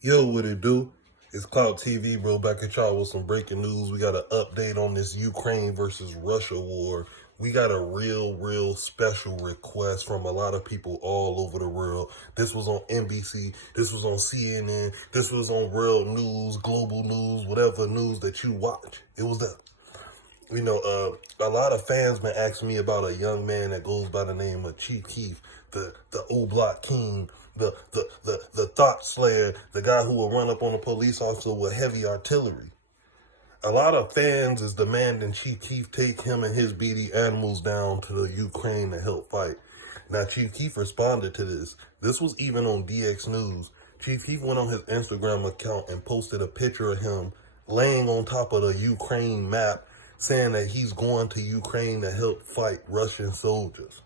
Yo, what it do? It's Cloud TV, bro. Back at y'all with some breaking news. We got an update on this Ukraine versus Russia war. We got a real special request from a lot of people all over the world. This was on NBC. This was on CNN. This was on World News, Global News, whatever news that you watch. It was there. A lot of fans been asking me about a young man that goes by the name of Chief Keef, the old block king, the thought slayer, the guy who will run up on a police officer with heavy artillery. A lot of fans is demanding Chief Keef take him and his beady animals down to the Ukraine to help fight. Now, Chief Keef responded to this. This was even on DX News. Chief Keef went on his Instagram account and posted a picture of him laying on top of the Ukraine map, saying that he's going to Ukraine to help fight Russian soldiers.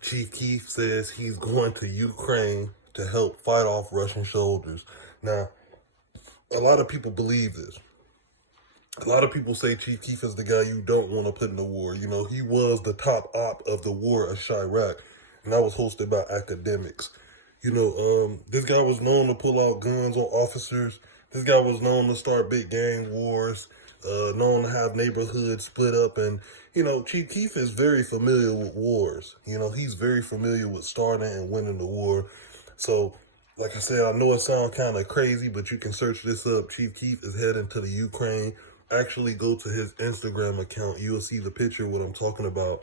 Chief Keef says he's going to Ukraine to help fight off Russian soldiers. Now, a lot of people believe this. A lot of people say Chief Keef is the guy you don't want to put in the war. You know, he was the top op of the war of Chirac, and that was hosted by academics. This guy was known to pull out guns on officers. This guy was known to start big gang wars, known to have neighborhoods split up. And, Chief Keef is very familiar with wars. He's very familiar with starting and winning the war. So, like I said, I know it sounds kind of crazy, but you can search this up. Chief Keef is heading to the Ukraine. Actually, go to his Instagram account. You'll see the picture of what I'm talking about,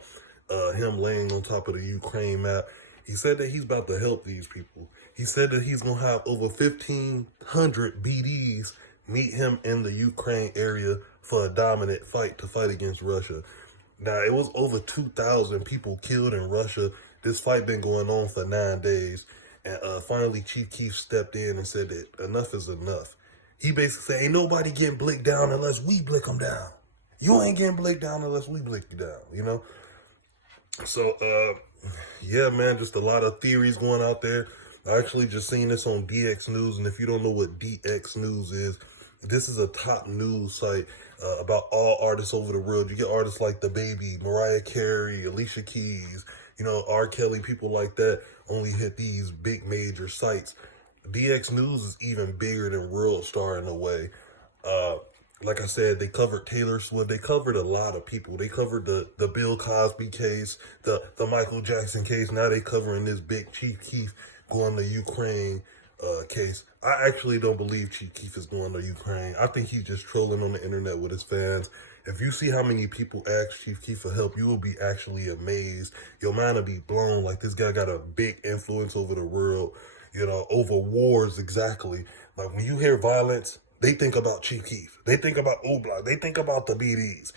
him laying on top of the Ukraine map. He said that he's about to help these people. He said that he's going to have over 1,500 BDs meet him in the Ukraine area for a dominant fight to fight against Russia. Now, it was over 2,000 people killed in Russia. This fight been going on for 9 days. And finally, Chief Keef stepped in and said that enough is enough. He basically said, ain't nobody getting blicked down unless we blick them down. You ain't getting blicked down unless we blick you down, So, yeah, man, just a lot of theories going out there. I actually just seen this on DX News, and if you don't know what DX News is, this is a top news site about all artists over the world. You get artists like DaBaby, Mariah Carey, Alicia Keys, R. Kelly, people like that only hit these big major sites. DX News is even bigger than World Star in a way. Like I said, they covered Taylor Swift. They covered a lot of people. They covered the Bill Cosby case, the Michael Jackson case. Now they covering this big Chief Keef going to Ukraine case. I actually don't believe Chief Keef is going to Ukraine. I think he's just trolling on the internet with his fans. If you see how many people ask Chief Keef for help, you will be actually amazed. Your mind will be blown. Like, this guy got a big influence over the world, over wars exactly. Like, when you hear violence, they think about Chief Keef. They think about Oblak. They think about the BDs.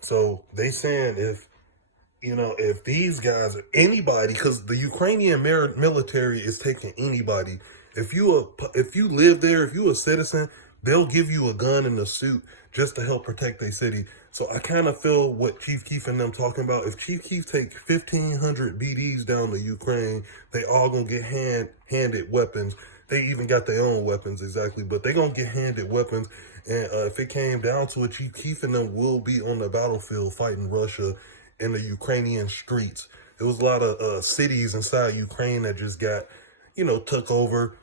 So they saying if these guys, anybody, because the Ukrainian military is taking anybody. If you live there, if you a citizen, they'll give you a gun and a suit just to help protect their city. So I kind of feel what Chief Keef and them talking about. If Chief Keef take 1,500 BDs down to Ukraine, they all gonna get handed weapons. They even got their own weapons, exactly, but they gonna get handed weapons. And if it came down to it, Chief Keef and them will be on the battlefield fighting Russia in the Ukrainian streets. There was a lot of cities inside Ukraine that just got, took over.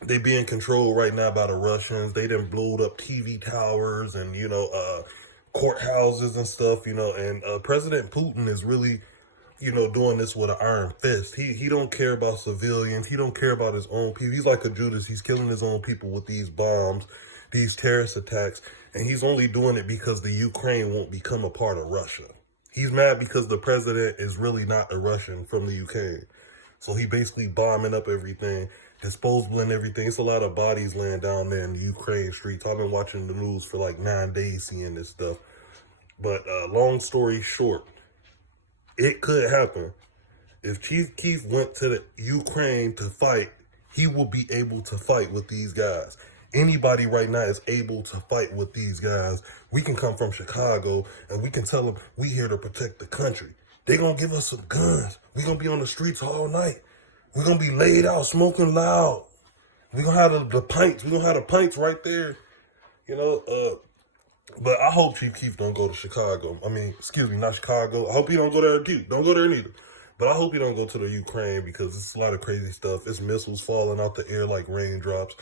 They being controlled right now by the Russians. They done blowed up TV towers and, courthouses and stuff, and President Putin is really, doing this with an iron fist. He don't care about civilians. He don't care about his own people. He's like a Judas. He's killing his own people with these bombs, these terrorist attacks, and he's only doing it because the Ukraine won't become a part of Russia. He's mad because the president is really not a Russian from the UK. So he basically bombing up everything, disposable everything. It's a lot of bodies laying down there in the Ukraine streets. I've been watching the news for like 9 days seeing this stuff. But long story short, it could happen. If Chief Keef went to the Ukraine to fight, he will be able to fight with these guys. Anybody right now is able to fight with these guys. We can come from Chicago and we can tell them we here to protect the country. They gonna give us some guns. We gonna be on the streets all night. We gonna be laid out, smoking loud. We gonna have the pints. We gonna have the pints right there. But I hope Chief Keef don't go to Chicago. Excuse me, not Chicago. I hope he don't go there too. Don't go there neither. But I hope you don't go to the Ukraine because it's a lot of crazy stuff. It's missiles falling out the air like raindrops.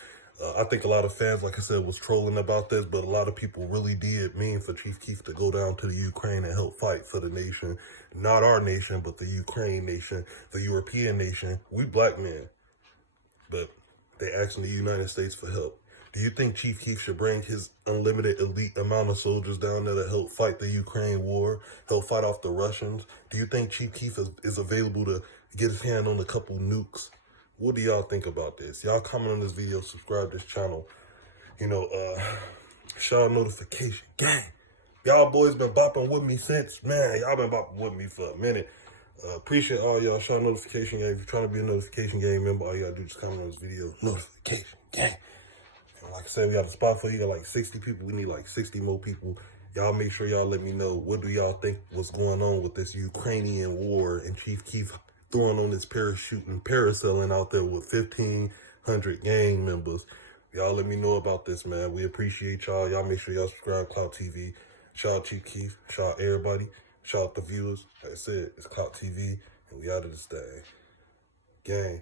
I think a lot of fans, like I said, was trolling about this, but a lot of people really did mean for Chief Keef to go down to the Ukraine and help fight for the nation. Not our nation, but the Ukraine nation, the European nation. We black men. But they asking the United States for help. Do you think Chief Keef should bring his unlimited elite amount of soldiers down there to help fight the Ukraine war, help fight off the Russians? Do you think Chief Keef is available to get his hand on a couple nukes? What do y'all think about this? Y'all comment on this video, subscribe to this channel. You know, shout notification gang. Y'all boys been bopping with me since, man, y'all been bopping with me for a minute. Appreciate all y'all. Shout notification gang. If you're trying to be a notification gang member, all you gotta do is comment on this video. Notification gang. And like I said, we got a spot for you. Got like 60 people. We need like 60 more people. Y'all make sure y'all let me know, what do y'all think was going on with this Ukrainian war and Chief Keef throwing on his parachute and parasailing out there with 1,500 gang members. Y'all let me know about this, man. We appreciate y'all. Y'all make sure y'all subscribe to Clout TV. Shout out Chief Keef. Shout out everybody. Shout out the viewers. Like I said, it's Clout TV, and we out of this thing. Gang.